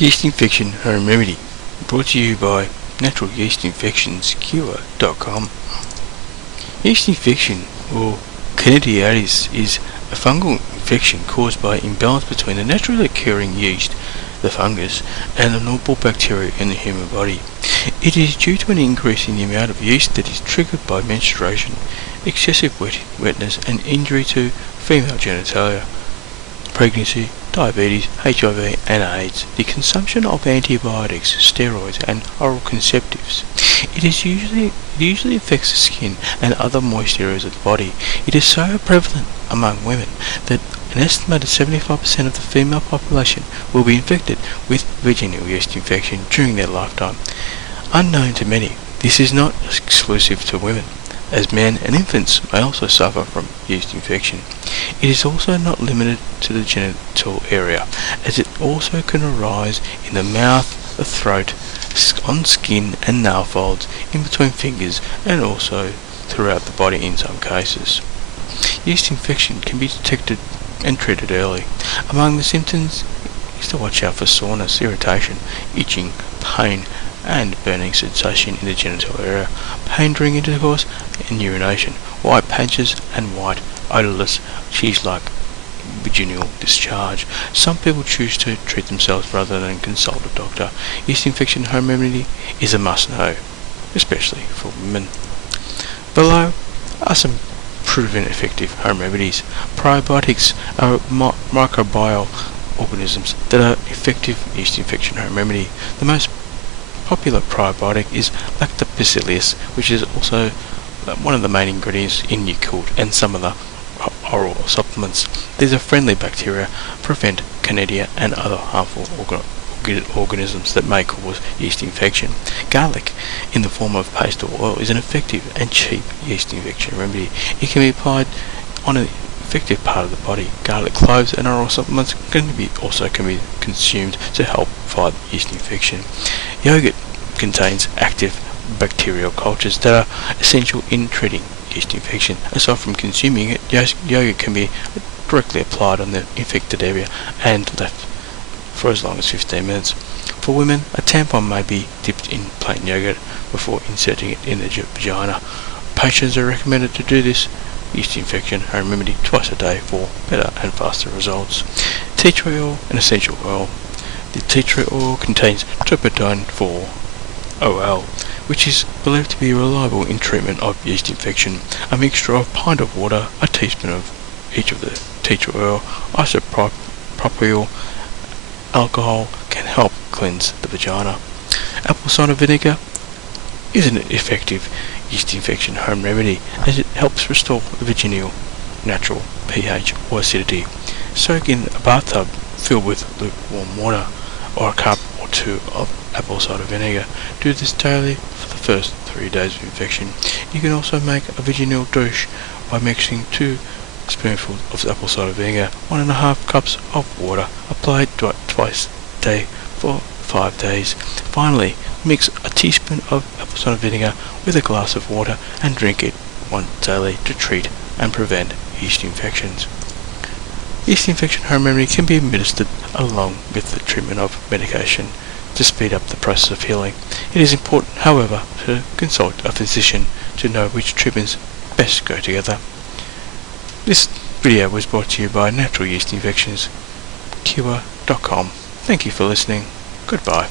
Yeast Infection Home Remedy, brought to you by Natural Yeast Infections Cure.com. Yeast infection, or candidiasis, is a fungal infection caused by imbalance between the naturally occurring yeast, the fungus, and the normal bacteria in the human body. It is due to an increase in the amount of yeast that is triggered by menstruation, excessive wetness, and injury to female genitalia, pregnancy, diabetes, HIV and AIDS, the consumption of antibiotics, steroids and oral contraceptives. It usually affects the skin and other moist areas of the body. It is so prevalent among women that an estimated 75% of the female population will be infected with vaginal yeast infection during their lifetime. Unknown to many, this is not exclusive to women, as men and infants may also suffer from yeast infection. It is also not limited to the genital area, as it also can arise in the mouth, the throat, on skin and nail folds, in between fingers, and also throughout the body in some cases. Yeast infection can be detected and treated early. Among the symptoms is to watch out for soreness, irritation, itching, pain, and burning sensation in the genital area, pain during intercourse and urination, white patches and white, odourless, cheese-like vaginal discharge. Some people choose to treat themselves rather than consult a doctor. Yeast infection home remedy is a must-know, especially for women. Below are some proven effective home remedies. Probiotics are microbial organisms that are effective yeast infection home remedy. The most popular probiotic is lactobacillus, which is also one of the main ingredients in Yakult and some of the oral supplements. These are friendly bacteria, prevent Candida and other harmful organisms that may cause yeast infection. Garlic, in the form of paste or oil, is an effective and cheap yeast infection remedy. It can be applied on an effective part of the body. Garlic cloves and oral supplements can be consumed to help fight yeast infection. Yogurt contains active bacterial cultures that are essential in treating yeast infection. Aside from consuming it, yogurt can be directly applied on the infected area and left for as long as 15 minutes. For women, a tampon may be dipped in plain yogurt before inserting it in the vagina. Patients are recommended to do this yeast infection home remedy twice a day for better and faster results. Tea tree oil and essential oil. The tea tree oil contains terpentine 4-OL, which is believed to be reliable in treatment of yeast infection. A mixture of a pint of water, a teaspoon of each of the tea tree oil, isopropyl alcohol can help cleanse the vagina. Apple cider vinegar is an effective yeast infection home remedy, as it helps restore the vaginal natural pH or acidity. Soak in a bathtub filled with lukewarm water or a cup or two of apple cider vinegar. Do this daily for the first 3 days of infection. You can also make a vaginal douche by mixing 2 spoonfuls of apple cider vinegar, 1.5 cups of water. Apply it twice a day for 5 days. Finally, mix a teaspoon of apple cider vinegar with a glass of water and drink it once daily to treat and prevent yeast infections. Yeast infection home remedy can be administered along with the treatment of medication to speed up the process of healing. It is important, however, to consult a physician to know which treatments best go together. This video was brought to you by Natural Yeast Infections Cure.com. Thank you for listening. Goodbye.